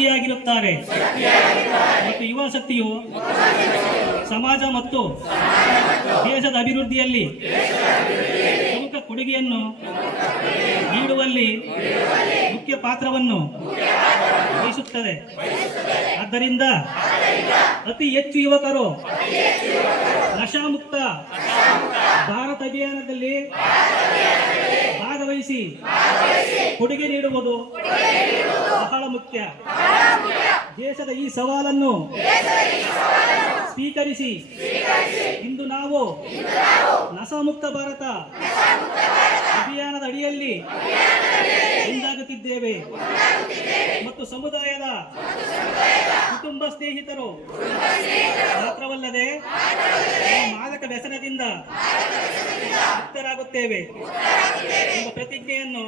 ಶಕ್ತಿಯಾಗಿರುತ್ತಾರೆ. ಮತ್ತು ಯುವ ಶಕ್ತಿಯು ಸಮಾಜ ಮತ್ತು ದೇಶದ ಅಭಿವೃದ್ಧಿಯಲ್ಲಿ ಪ್ರಮುಖ ಕೊಡುಗೆಯನ್ನು ನೀಡುವಲ್ಲಿ ಮುಖ್ಯ ಪಾತ್ರವನ್ನು ವಹಿಸುತ್ತದೆ. ಆದ್ದರಿಂದ ಅತಿ ಹೆಚ್ಚು ಯುವಕರು ನಶಾಮುಕ್ತ ಭಾರತ ಅಭಿಯಾನದಲ್ಲಿ ಭಾಗವಹಿಸಿ ಕೊಡುಗೆ ನೀಡುವುದು ಬಹಳ ಮುಖ್ಯ. ದೇಶದ ಈ ಸವಾಲನ್ನು ಸ್ವೀಕರಿಸಿ. ಇಂದು ನಾವು ನಸಮುಕ್ತ ಭಾರತ ಅಭಿಯಾನದ ಅಡಿಯಲ್ಲಿ ಮುಂದಾಗುತ್ತಿದ್ದೇವೆ ಮತ್ತು ಸಮುದಾಯದ ಕುಟುಂಬ ಸ್ನೇಹಿತರು ಮಾತ್ರವಲ್ಲದೆ ಮಾದಕ ವ್ಯಸನದಿಂದ ಮುಕ್ತರಾಗುತ್ತೇವೆ ಎಂಬ ಪ್ರತಿಜ್ಞೆಯನ್ನು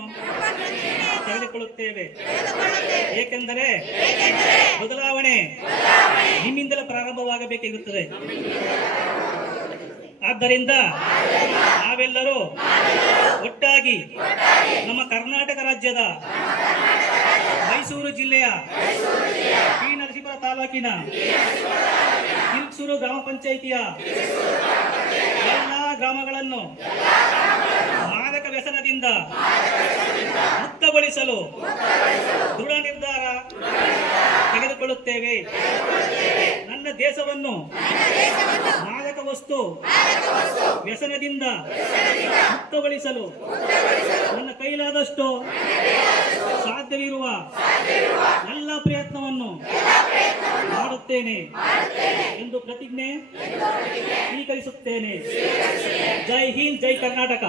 ತೆಗೆದುಕೊಳ್ಳುತ್ತೇವೆ ಏಕೆಂದರೆ ಬದಲಾವಣೆ ನಿಮ್ಮಿಂದಲೇ ಪ್ರಾರಂಭವಾಗಬೇಕಾಗಿರುತ್ತದೆ ಆದ್ದರಿಂದ ನಾವೆಲ್ಲರೂ ಒಟ್ಟಾಗಿ ನಮ್ಮ ಕರ್ನಾಟಕ ರಾಜ್ಯದ ಮೈಸೂರು ಜಿಲ್ಲೆಯ ಶ್ರೀ ನರಸೀಪುರ ತಾಲೂಕಿನ ಕಿಲ್ಸೂರು ಗ್ರಾಮ ಪಂಚಾಯಿತಿಯ ಎಲ್ಲ ಗ್ರಾಮಗಳನ್ನು ಮಾದಕ ವ್ಯಸನದಿಂದ ಮುಕ್ತಗೊಳಿಸಲು ದೃಢ ನಿರ್ಧಾರ ತೆಗೆದುಕೊಳ್ಳುತ್ತೇವೆ. ನನ್ನ ದೇಶವನ್ನು ಮಾದಕ ವಸ್ತು ವ್ಯಸನದಿಂದ ಮುಕ್ತಗೊಳಿಸಲು ನನ್ನ ಕೈಲಾದಷ್ಟು ಸಾಧ್ಯವಿರುವ ಎಲ್ಲ ಪ್ರಯತ್ನವನ್ನು ಮಾಡುತ್ತೇನೆ ಎಂದು ಪ್ರತಿಜ್ಞೆ ಸ್ವೀಕರಿಸುತ್ತೇನೆ. ಜೈ ಹಿಂದ್, ಜೈ ಕರ್ನಾಟಕ.